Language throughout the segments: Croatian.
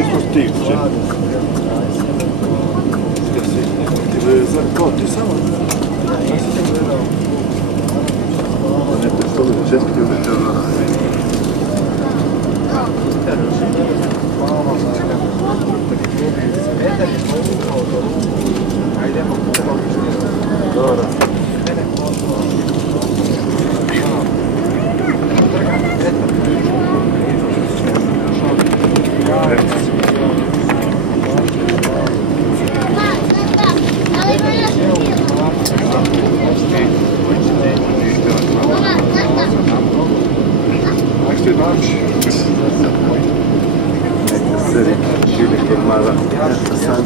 nismo stigli. Kao ti samo? Ne predstavljaju četiri uvjeta. Dobro.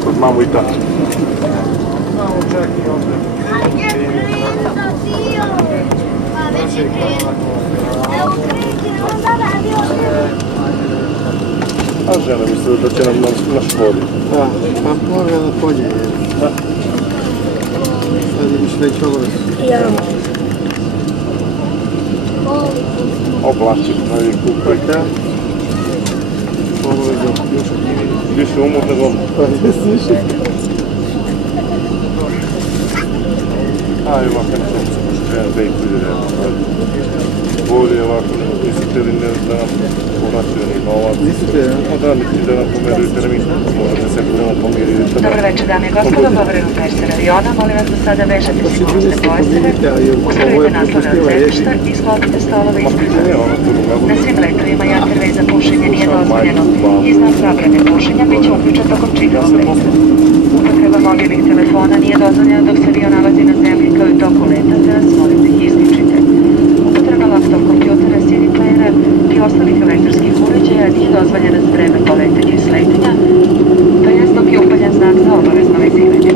Kod mamu i tatu. A žena misle da će nam naš vodi. Da, pa može da pođe. Sad imaš već obavez. Ja. Oblačit, novi kupaj. Da. Obavez da još od njih. Više umor nego ono. Pa jesi više. Ajde ovako na tom se može krenuti da ih uđe. Bolje ovako, nisi htjeli da nam povraćaju ni novac. Nisi htjeli, ja? Da, niti da nam pomeruju termin. Možda se sekundama pomiriti. Dobro večer, dame i gospodo, govorimo Perser aviona. Molim vas da sada vežete sigurnosne pojaseve, ustavite naslove od sedišta i sklopite stolove ispred vas. Na svim letovima Jantervej za pušenje nije dozvoljeno i znak zabrane pušenja bit će uključen tokom čitavog leta. Upotreba mobilnih telefona nije dozvoljena dok se avion nalazi na zemlji kao i toku leta, te vas molim da ih isključite. Upotreba laptop kompjutera, CD playera i ostalih elektronskih uređaja nije dozvoljena za vreme poletanja i sletanja, to jest dok je upaljen znak za obavezno vezivanje.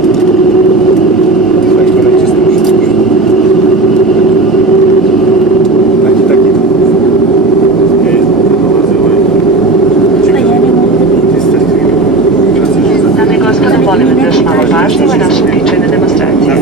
Dame i gospodo, molim vas da još malo pažnje na naše uobičajene demonstracije.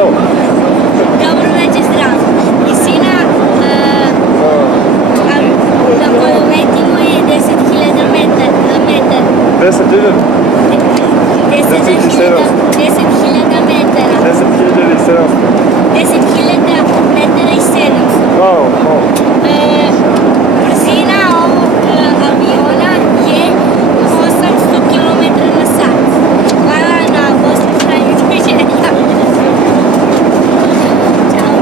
zdravo. Dobro večer, zdravo. Visina na koju letimo je 10.000 metara. 10.000? 10.000 metara. 10.700. 10.000 metara i 700. Wow. Brzina ovog aviona je 800 km na sat. Hvala na poslušanju želja. Ćao. Ćao.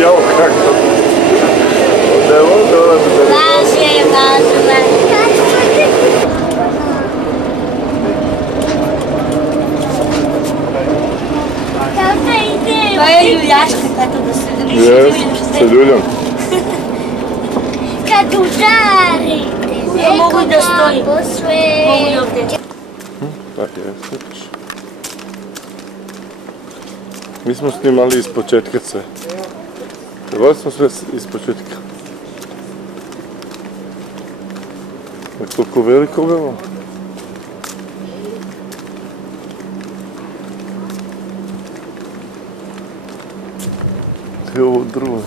Jao, kako? Evo, dolazi. Važno. To je ljuljaška, kako da se drži. Sa ljuljom. Kad užarite, mogu da stojim. Mogu i ovdje. Tako je, slučiš. Mi smo snimali iz početka sve. Trebali smo sve iz početka. Je toliko veliko bilo? Je ovo drvo.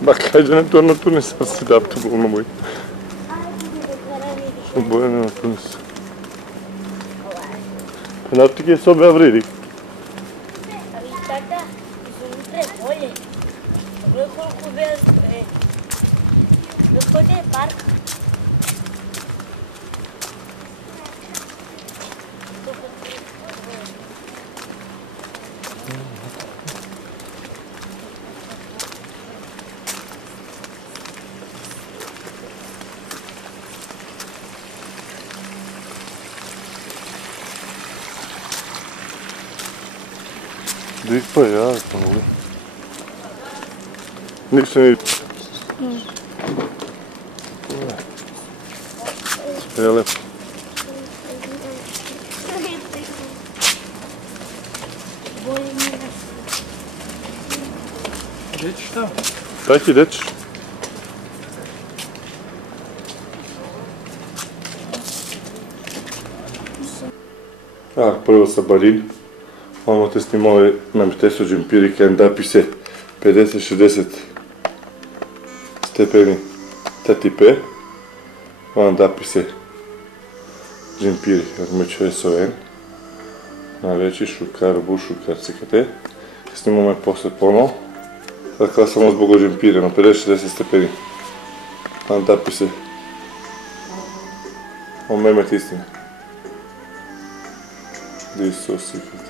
Bak Haydn'ın torunu Tunis aslında yaptı bu onu boyu. Bu boyu ne Tunis? Ne yaptık ya sobe avridik. Tata, izuntre bolje. Pogledaj koliko veliko je. Gospodine park. Dik pa je jako, ali... Ništa nije... Je lepo. Reći šta? Daj ti deći. Prvo sa Barin. Imamo te snimali nam testo džempiri kad napise 50-60 stepeni TTP. Imam napise džempiri, jer među SON. Na veći šukar, bušukar, CKT. Snimamo je posle ponovo. Sad kada samo zbog džempira, na 50-60 stepeni. Imam napise o Mehmet istine. This is so secret.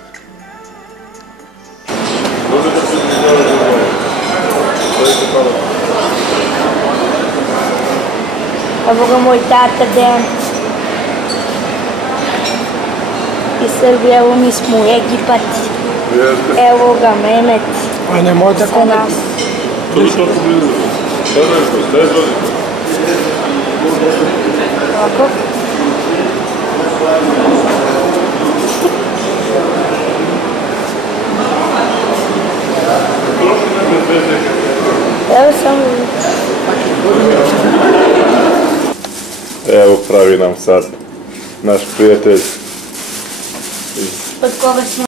Evo ga moj tata Dejan. Iz Srbije, evo mi smo u Egipat. Evo ga Mehmet. A nemojte komati. To je što su blizu. Daj dođi. Ovako. Evo samo... Evo pravi nam sad naš prijatelj. Od koga smo